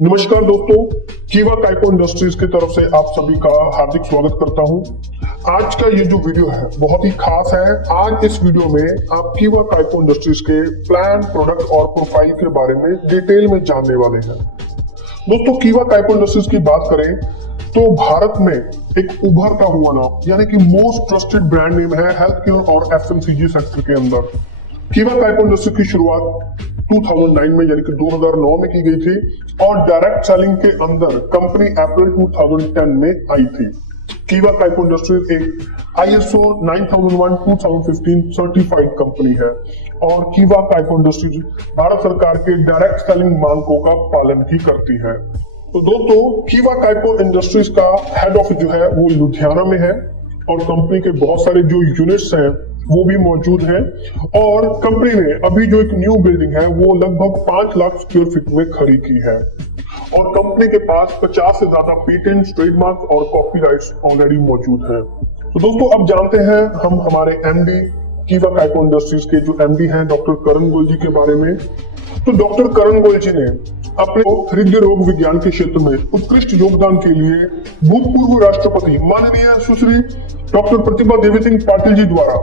नमस्कार दोस्तों, कीवा काइपो इंडस्ट्रीज की तरफ से आप सभी का हार्दिक स्वागत करता हूं। आज का ये जो वीडियो है बहुत ही खास है। आज इस वीडियो में आप कीवा काइपो इंडस्ट्रीज के प्लान, प्रोडक्ट और प्रोफाइल के बारे में डिटेल में जानने वाले हैं। दोस्तों, कीवा काइपो इंडस्ट्रीज की बात करें तो भारत में एक उभरता हुआ नाम यानी कि मोस्ट ट्रस्टेड ब्रांड नेम है हेल्थ केयर और एफएमसीजी सेक्टर के अंदर। कीवा काइपो इंडस्ट्री की शुरुआत 2009 में यानी कि 2009 में की गई थी और डायरेक्ट सेलिंग के अंदर कंपनी अप्रैल 2010 में आई थी। कीवा काइपो इंडस्ट्रीज एक ISO 9001:2015 सर्टिफाइड कंपनी है और कीवा काइपो इंडस्ट्रीज भारत सरकार के डायरेक्ट सेलिंग मानकों का पालन भी करती है। तो दोस्तों, कीवा काइपो इंडस्ट्रीज का हेड ऑफिस जो है वो लुधियाना में है और कंपनी के बहुत सारे जो यूनिट्स हैं वो भी मौजूद हैं और कंपनी ने अभी जो एक न्यू बिल्डिंग है वो लगभग 5 लाख स्क्वायर फीट में खड़ी की है और कंपनी के पास 50 से ज्यादा पेटेंट, ट्रेडमार्क और कॉपीराइट्स ऑलरेडी मौजूद हैं। तो दोस्तों, अब जानते हैं हम हमारे एमडी कीवा काइपो इंडस्ट्रीज के जो एमडी हैं डॉक्टर करण गोयल जी के बारे में। तो डॉक्टर करण गोयल जी ने अपने हृदय रोग विज्ञान के क्षेत्र में उत्कृष्ट योगदान के लिए भूतपूर्व राष्ट्रपति माननीय सुश्री डॉक्टर प्रतिभा देवी सिंह पाटिल जी द्वारा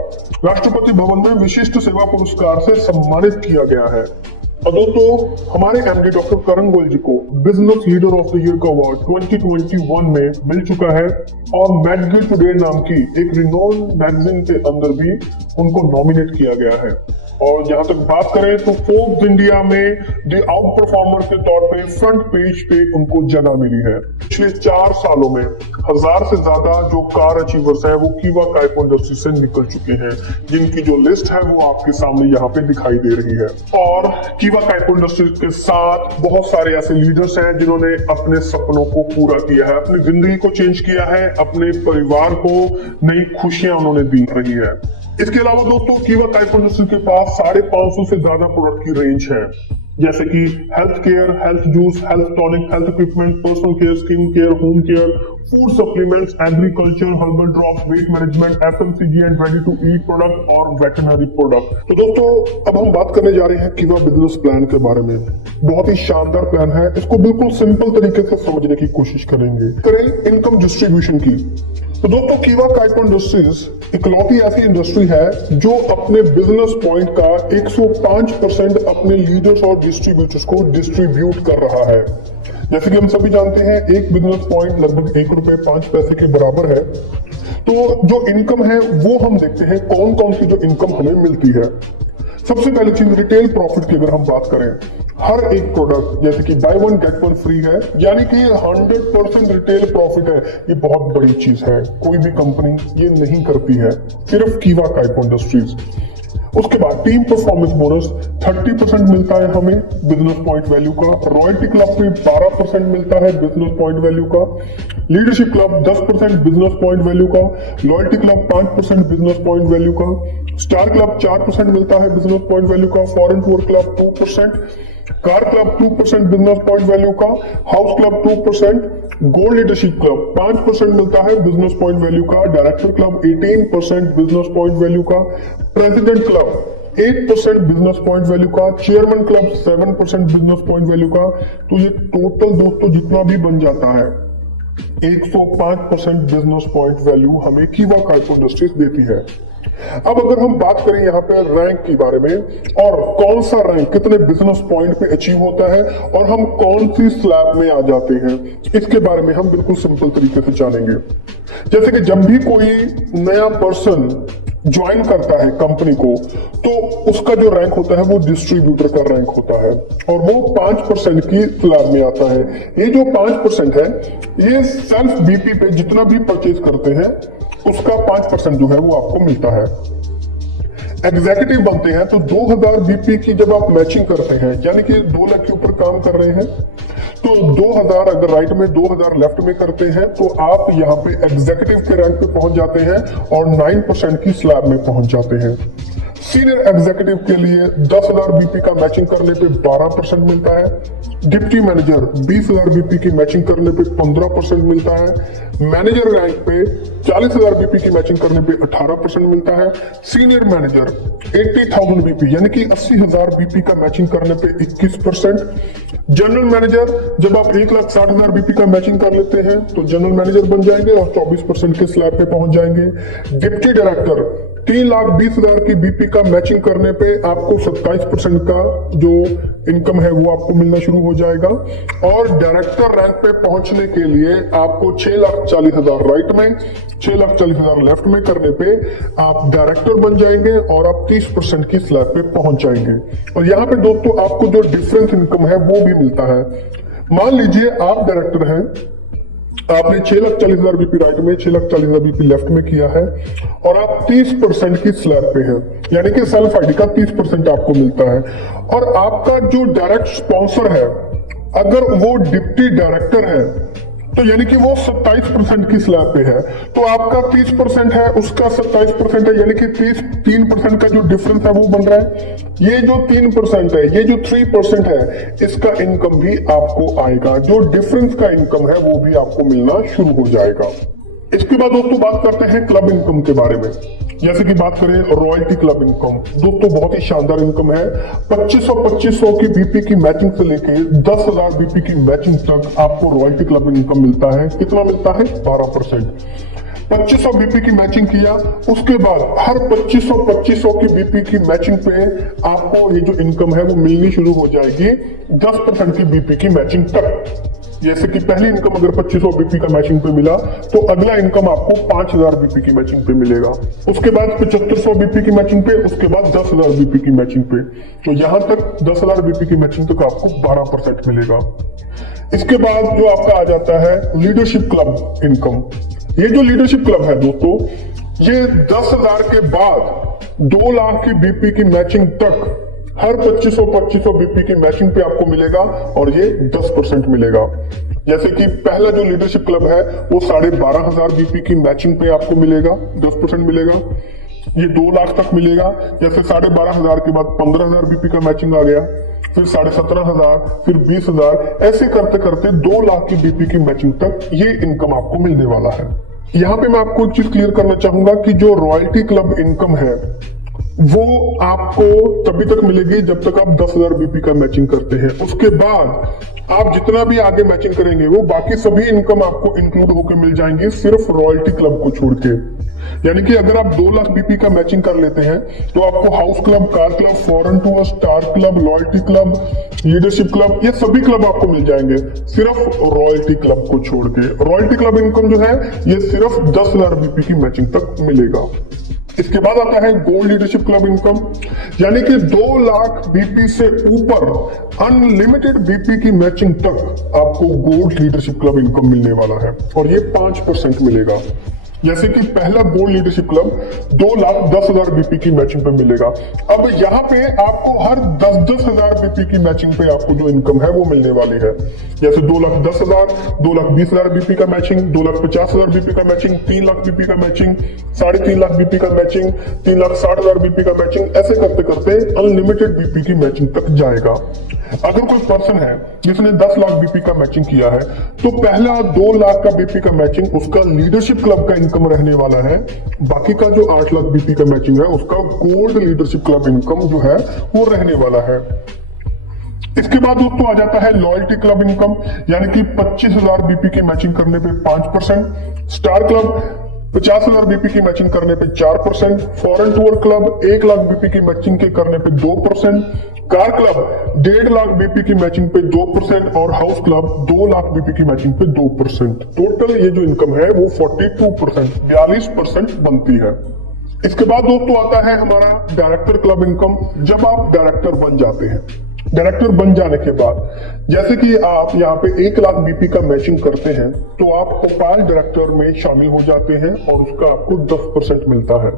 राष्ट्रपति भवन में विशिष्ट सेवा पुरस्कार से सम्मानित किया गया है। और दोस्तों, हमारे एमडी डॉक्टर करण गोयल जी को business leader of the year का अवार्ड 2021 में मिल चुका है और मैगजीन टुडे नाम की एक रिनोन मैगजीन के अंदर भी उनको नॉमिनेट किया गया है। और जहां तक बात करें तो फोर्ब्स इंडिया में द आउट परफॉर्मर के तौर पे फ्रंट पेज पे उनको जगह मिली है। पिछले 4 सालों में 1000 से ज्यादा जो कार अचीवर्स हैं वो कीवा काइपो इंडस्ट्री से निकल चुके हैं, जिनकी जो लिस्ट है वो आपके सामने यहाँ पे दिखाई दे रही है। और कीवा काइपो इंडस्ट्रीज के साथ बहुत सारे ऐसे लीडर्स हैं जिन्होंने अपने सपनों को पूरा किया है, अपनी जिंदगी को चेंज किया है, अपने परिवार को नई खुशियां उन्होंने दी रही है। इसके अलावा दोस्तों, कीवा काइपो इंडस्ट्री के पास 550 से ज्यादा प्रोडक्ट की रेंज है, जैसे कि health care, health juice, health tonic, health equipment, personal care, skin care, home care, food supplements, agriculture, herbal drops, weight management, FMCG and ready to eat product और वेटरनरी प्रोडक्ट। तो दोस्तों, अब हम बात करने जा रहे हैं कीवा बिजनेस प्लान के बारे में। बहुत ही शानदार प्लान है, इसको बिल्कुल सिंपल तरीके से समझने की कोशिश करेंगे। करें इनकम डिस्ट्रीब्यूशन की। तो दोस्तों, कीवा काइपो इंडस्ट्रीज इकलौती ऐसी इंडस्ट्री है जो अपने बिजनेस पॉइंट का 105% अपने लीडर्स और डिस्ट्रीब्यूटर्स को डिस्ट्रीब्यूट कर रहा है। जैसे कि हम सभी जानते हैं, एक बिजनेस पॉइंट लगभग ₹1.05 के बराबर है। तो जो इनकम है वो हम देखते हैं कौन कौन सी जो इनकम हमें मिलती है। सबसे पहली चीज रिटेल प्रॉफिट की अगर हम बात करें, हर एक प्रोडक्ट जैसे कि by one get one free है, यानी कि 100% रिटेल प्रॉफिट है। ये बहुत बड़ी चीज है, कोई भी कंपनी ये नहीं करती है, सिर्फ कीवा काइपो इंडस्ट्रीज। उसके बाद टीम परफॉर्मेंस बोनस 30% मिलता है हमें बिजनेस पॉइंट वैल्यू का। रॉयल्टी क्लब पे 12% मिलता है बिजनेस पॉइंट वैल्यू का। Leadership club 10% business point value का। Loyalty club 5% business point value का। स्टार क्लब 4% मिलता है बिजनेस पॉइंट वैल्यू का। Foreign tour club 2%। Car club 2% business point value का। House club 2%। Gold leadership club 5% मिलता है business point value का। Director club 18% business point value का। President club 8% business point value का। Chairman club 7% business point value का। तो ये total दोस्तों जितना भी बन जाता है 105% बिजनेस पॉइंट वैल्यू हमें कीवा काइपो इंडस्ट्रीज देती है। अब अगर हम बात करें यहाँ पे रैंक के बारे में और कौन सा रैंक कितने बिजनेस पॉइंट पे अचीव होता है और हम कौन सी स्लैब में आ जाते हैं, इसके बारे में हम बिल्कुल सिंपल तरीके से जानेंगे। जैसे कि जब भी कोई नया पर्सन ज्वाइन करता है कंपनी को तो उसका जो रैंक होता है वो डिस्ट्रीब्यूटर का रैंक होता है और वो 5% की स्लैब में आता है। ये जो 5% है ये सेल्फ बीपी पे जितना भी परचेज करते हैं उसका 5% जो है वो आपको मिलता है। एग्जीक्यूटिव बनते हैं तो 2000 बीपी की जब आप मैचिंग करते हैं, यानी कि 2 लाख के ऊपर काम कर रहे हैं, तो 2000 अगर राइट में 2000 लेफ्ट में करते हैं तो आप यहाँ पे एग्जीक्यूटिव के रैंक पे पहुंच जाते हैं और 9% की स्लैब में पहुंच जाते हैं। सीनियर एग्जीक्यूटिव के लिए 10,000 बीपी का मैचिंग करने पे 12% मिलता है। डिप्टी मैनेजर 20,000 बीपी की मैचिंग करने पे 15% मिलता है। मैनेजर रैंक पे 40,000 बीपी की मैचिंग करने पे 18% मिलता है। सीनियर मैनेजर 80,000 बीपी यानी कि 80,000 बीपी का मैचिंग करने पे 21%। जनरल मैनेजर जब आप 1,60,000 बीपी का मैचिंग कर लेते हैं तो जनरल मैनेजर बन जाएंगे और 24% के स्लैब पे पहुंच जाएंगे। डिप्टी डायरेक्टर 3,20,000 की बीपी का मैचिंग करने पे आपको 27% का जो इनकम है वो आपको मिलना शुरू हो जाएगा। और डायरेक्टर रैंक पे पहुंचने के लिए आपको 6,40,000 राइट में 6,40,000 लेफ्ट में करने पे आप डायरेक्टर बन जाएंगे और आप 30% की स्लैब पे पहुंच जाएंगे। और यहाँ पे दोस्तों आपको जो डिफरेंस इनकम है वो भी मिलता है। मान लीजिए आप डायरेक्टर हैं, आपने 6,40,000 बीपी राइट में 6,40,000 बीपी लेफ्ट में किया है और आप 30% की स्लैब पे हैं, यानी कि सेल्फ आईडी का 30% आपको मिलता है। और आपका जो डायरेक्ट स्पॉन्सर है अगर वो डिप्टी डायरेक्टर है तो यानी कि वो 27% की स्लैब पे है, तो आपका 30% है, उसका 27% है, यानी कि 3% का जो डिफरेंस है वो बन रहा है। ये जो 3% है, ये जो 3% है, इसका इनकम भी आपको आएगा। जो डिफरेंस का इनकम है वो भी आपको मिलना शुरू हो जाएगा। इसके बाद दोस्तों बात करते हैं क्लब इनकम के बारे में। जैसे कि बात करें रॉयल्टी क्लब इनकम, दोस्तों बहुत ही शानदार इनकम है। 2500 की बीपी की मैचिंग से लेके 10,000 बीपी की मैचिंग तक आपको रॉयल्टी क्लब इनकम मिलता है। कितना मिलता है? 12%। 2500 बीपी की मैचिंग किया, उसके बाद हर 2500 की बीपी की मैचिंग पे आपको ये जो इनकम है वो मिलनी शुरू हो जाएगी 10% की बीपी की मैचिंग तक। जैसे कि पहली इनकम अगर 2500 बीपी का मैचिंग पे मिला तो अगला इनकम आपको 5,000 बीपी की मैचिंग पे मिलेगा। उसके बाद 7500 बीपी की मैचिंग पे, उसके बाद 10,000 बीपी की मैचिंग पे। तो यहां तक 10,000 बीपी की मैचिंग तक आपको 12% मिलेगा। इसके बाद जो आपका आ जाता है लीडरशिप क्लब इनकम। ये जो लीडरशिप क्लब है दोस्तों, ये 10,000 के बाद 2 लाख की बीपी की मैचिंग तक हर 2500 बीपी की मैचिंग पे आपको मिलेगा और ये 10% मिलेगा। जैसे कि पहला जो लीडरशिप क्लब है वो 12,500 बीपी की मैचिंग पे आपको मिलेगा, 10% मिलेगा। ये 2 लाख तक मिलेगा। जैसे 12,500 के बाद 15,000 बीपी का मैचिंग आ गया, फिर 17,500, फिर 20,000, ऐसे करते करते 2 लाख की बीपी की मैचिंग तक ये इनकम आपको मिलने वाला है। यहाँ पे मैं आपको एक चीज क्लियर करना चाहूंगा कि जो रॉयल्टी क्लब इनकम है वो आपको तभी तक मिलेगी जब तक आप 10,000 बीपी का मैचिंग करते हैं। उसके बाद आप जितना भी आगे मैचिंग करेंगे वो बाकी सभी इनकम आपको इंक्लूड होकर मिल जाएंगे, सिर्फ रॉयल्टी क्लब को छोड़ के। यानी कि अगर आप 2 लाख बीपी का मैचिंग कर लेते हैं तो आपको house club, car club, foreign tour, star club, loyalty club, leadership club, ये सभी क्लब आपको मिल जाएंगे, सिर्फ रॉयल्टी क्लब को छोड़ के। रॉयल्टी क्लब इनकम जो है ये सिर्फ 10,000 बीपी की मैचिंग तक मिलेगा। इसके बाद आता है गोल्ड लीडरशिप क्लब इनकम, यानी कि 2 लाख बीपी से ऊपर अनलिमिटेड बीपी की मैचिंग तक आपको गोल्ड लीडरशिप क्लब इनकम मिलने वाला है और ये 5% मिलेगा। जैसे कि पहला गोल्ड लीडरशिप क्लब 2,10,000 बीपी की मैचिंग पे मिलेगा। अब यहाँ पे आपको हर 10,000 बीपी की मैचिंग पे आपको जो इनकम है वो मिलने वाली है। जैसे 2,10,000, 2,20,000 बीपी का मैचिंग, 2,50,000 बीपी का मैचिंग, 3 लाख बीपी का मैचिंग, 3.5 लाख बीपी का मैचिंग, 3,60,000 बीपी का मैचिंग, ऐसे करते करते अनलिमिटेड बीपी की मैचिंग तक जाएगा। अगर कोई पर्सन है जिसने 10 लाख बीपी का मैचिंग किया है तो पहला 2 लाख का बीपी का मैचिंग उसका लीडरशिप क्लब का इनकम रहने वाला है। बाकी का जो 8 लाख बीपी का मैचिंग है उसका गोल्ड लीडरशिप क्लब इनकम जो है वो रहने वाला है। इसके बाद दोस्तों आ जाता है लॉयल्टी क्लब इनकम, यानी कि 25,000 बीपी की मैचिंग करने पे 5%, स्टार क्लब 50,000 बीपी की मैचिंग करने पे 4%, foreign tour club 1 lakh BP की मैचिंग के करने पे 2%, कार क्लब 1.5 लाख बीपी की मैचिंग पे 2% और हाउस क्लब 2 लाख बीपी की मैचिंग पे 2%। टोटल ये जो इनकम है वो 42%, 42% बनती है। इसके बाद दोस्तों आता है हमारा डायरेक्टर क्लब इनकम। जब आप डायरेक्टर बन जाते हैं, डायरेक्टर बन जाने के बाद जैसे कि आप यहाँ पे 1 लाख बीपी का मैचिंग करते हैं तो आप भोपाल डायरेक्टर में शामिल हो जाते हैं और उसका आपको 10% मिलता है।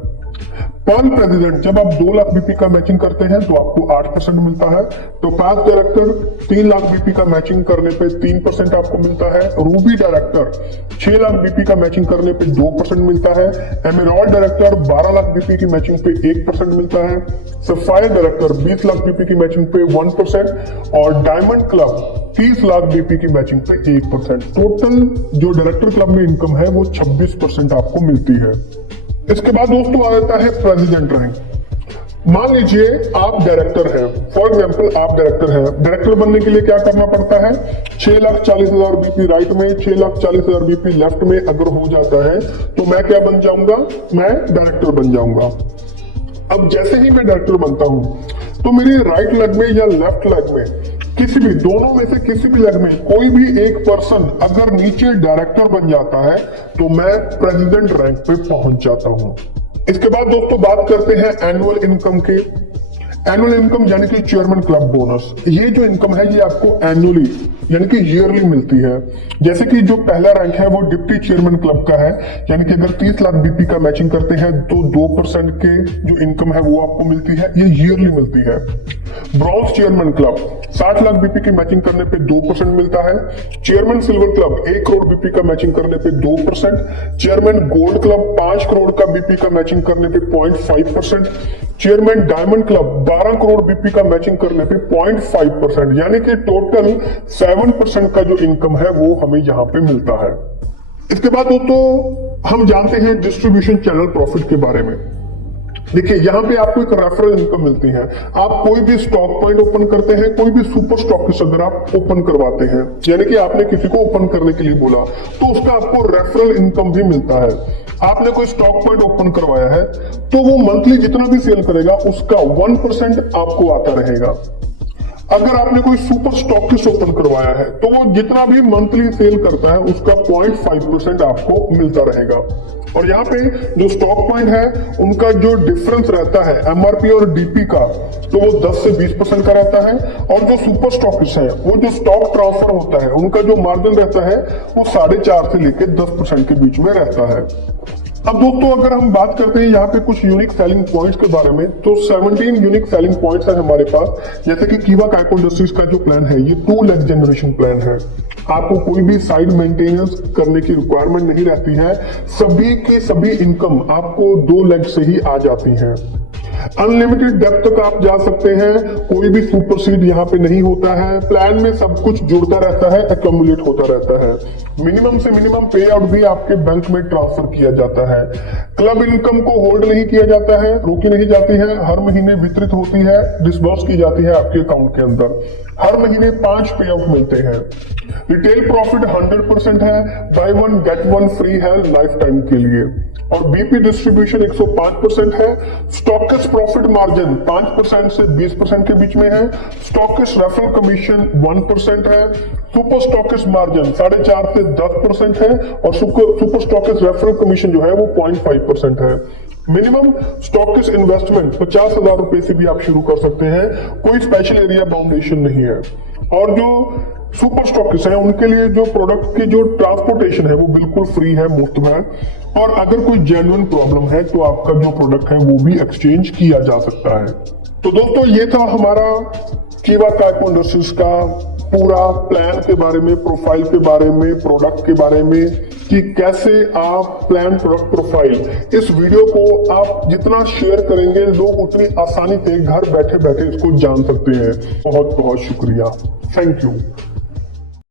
पर्ल प्रेसिडेंट जब आप 2 लाख बीपी का मैचिंग करते हैं तो आपको 8% मिलता है। टोपाज डायरेक्टर 3 लाख बीपी का मैचिंग करने पे 3% आपको मिलता है। रूबी डायरेक्टर 6 लाख बीपी का मैचिंग करने पे 2% मिलता है। एमेरॉल्ड डायरेक्टर 12 लाख बीपी की मैचिंग पे 1% मिलता है। सफायर डायरेक्टर 20 लाख बीपी की मैचिंग पे 1% और डायमंड क्लब 30 लाख बीपी की मैचिंग पे 1%। टोटल जो डायरेक्टर क्लब में इनकम है वो 26% आपको मिलती है। इसके बाद दोस्तों आ जाता है प्रेसिडेंट रैंक। मान लीजिए आप डायरेक्टर हैं, फॉर एग्जांपल आप डायरेक्टर हैं। डायरेक्टर बनने के लिए क्या करना पड़ता है? 6,40,000 बीपी राइट में, 6,40,000 बीपी लेफ्ट में अगर हो जाता है तो मैं क्या बन जाऊंगा? मैं डायरेक्टर बन जाऊंगा। अब जैसे ही मैं डायरेक्टर बनता हूं तो मेरी राइट लेग में या लेफ्ट लेग में किसी भी, दोनों में से किसी भी लेग में कोई भी एक पर्सन अगर नीचे डायरेक्टर बन जाता है तो मैं प्रेसिडेंट रैंक पे पहुंच जाता हूं। इसके बाद दोस्तों बात करते हैं एनुअल इनकम के। एनुअल इनकम यानी कि चेयरमैन क्लब बोनस, ये जो इनकम है ये आपको एनुअली यानी कि ईयरली मिलती है। जैसे कि जो पहला रैंक है वो डिप्टी चेयरमैन क्लब का है, यानी कि अगर 30 लाख बीपी का मैचिंग करते हैं तो 2% के जो इनकम है वो आपको मिलती है, ये ईयरली मिलती है। Bronze chairman club 60 lakh BP की मैचिंग करने पे 2% मिलता है। Chairman silver club 1 crore BP का मैचिंग करने पे 2%। चेयरमैन गोल्ड क्लब 5 करोड़ का बीपी का मैचिंग करने पे 0.5%। Chairman diamond club 12 crore BP का मैचिंग करने पे 0.5%, यानी कि टोटल 7% का जो इनकम है वो हमें यहाँ पे मिलता है। इसके बाद दोस्तों हम जानते हैं डिस्ट्रीब्यूशन चैनल प्रॉफिट के बारे में। देखिए यहाँ पे आपको एक रेफरल इनकम मिलती है। आप कोई भी स्टॉक पॉइंट ओपन करते हैं, कोई भी सुपर स्टॉकिस्ट अगर आप ओपन करवाते हैं, यानी कि आपने किसी को ओपन करने के लिए बोला तो उसका आपको रेफरल इनकम भी मिलता है। आपने कोई स्टॉक पॉइंट ओपन करवाया है तो वो मंथली जितना भी सेल करेगा उसका 1% आपको आता रहेगा। अगर आपने कोई सुपर स्टॉकिस्ट ओपन करवाया है तो वो जितना भी मंथली सेल करता है उसका 0.5% आपको मिलता रहेगा। और यहाँ पे जो स्टॉक पॉइंट है उनका जो डिफरेंस रहता है एमआरपी और डीपी का, तो वो 10 से 20% का रहता है। और जो सुपर स्टॉकिस्ट है वो जो स्टॉक ट्रांसफर होता है उनका जो मार्जिन रहता है वो 4.5 से लेकर 10% के बीच में रहता है। अब दोस्तों अगर हम बात करते हैं यहाँ पे कुछ यूनिक सेलिंग पॉइंट्स के बारे में, तो 17 यूनिक सेलिंग पॉइंट्स है हमारे पास। जैसे कि कीवा काइको इंडस्ट्रीज का जो प्लान है ये 2 लेग जनरेशन प्लान है। आपको कोई भी साइड मेंटेनेंस करने की रिक्वायरमेंट नहीं रहती है, सभी की सभी इनकम आपको 2 लेग से ही आ जाती है। अनलिमिटेड डेप्थ तक आप जा सकते हैं, कोई भी सुपर सीड यहाँ पे नहीं होता है। प्लान में सब कुछ जुड़ता रहता है, एक्यूमुलेट होता रहता है। मिनिमम से मिनिमम पे आउट भी आपके बैंक में ट्रांसफर किया जाता है। क्लब इनकम को होल्ड नहीं किया जाता है, रोकी नहीं जाती है, हर महीने वितरित होती है, डिस्बर्स की जाती है आपके अकाउंट के अंदर। हर महीने 5 पे आउट मिलते हैं। रिटेल प्रॉफिट 100% है, बाय 1 गेट 1 फ्री है लाइफ टाइम के लिए। और बीपी डिस्ट्रीब्यूशन 105% है। स्टॉकिस्ट प्रॉफिट मार्जिन 5% से 20% के बीच में है। स्टॉकिस्ट रेफरल कमीशन 1% है। सुपर स्टॉकिस्ट मार्जिन 4.5 से 10% है और सुपर स्टॉकिस्ट रेफरल कमीशन जो है वो 0.5% है। मिनिमम स्टॉकिस्ट इन्वेस्टमेंट 50,000 रुपए से भी आप शुरू कर सकते हैं, कोई स्पेशल एरिया बाउंडेशन नहीं है। और जो सुपर स्टॉकिस्ट है उनके लिए जो प्रोडक्ट की जो ट्रांसपोर्टेशन है वो बिल्कुल फ्री है, मुफ्त में। और अगर कोई जेन्युइन प्रॉब्लम है तो आपका जो प्रोडक्ट है वो भी एक्सचेंज किया जा सकता है। तो दोस्तों ये था हमारा कीवा काइको इंडस्ट्रीज का पूरा प्लान के बारे में, प्रोफाइल के बारे में, प्रोडक्ट के बारे में, कि कैसे आप प्लान प्रोडक्ट प्रोफाइल, इस वीडियो को आप जितना शेयर करेंगे लोग उतनी आसानी से घर बैठे बैठे इसको जान सकते हैं। बहुत बहुत शुक्रिया, थैंक यू।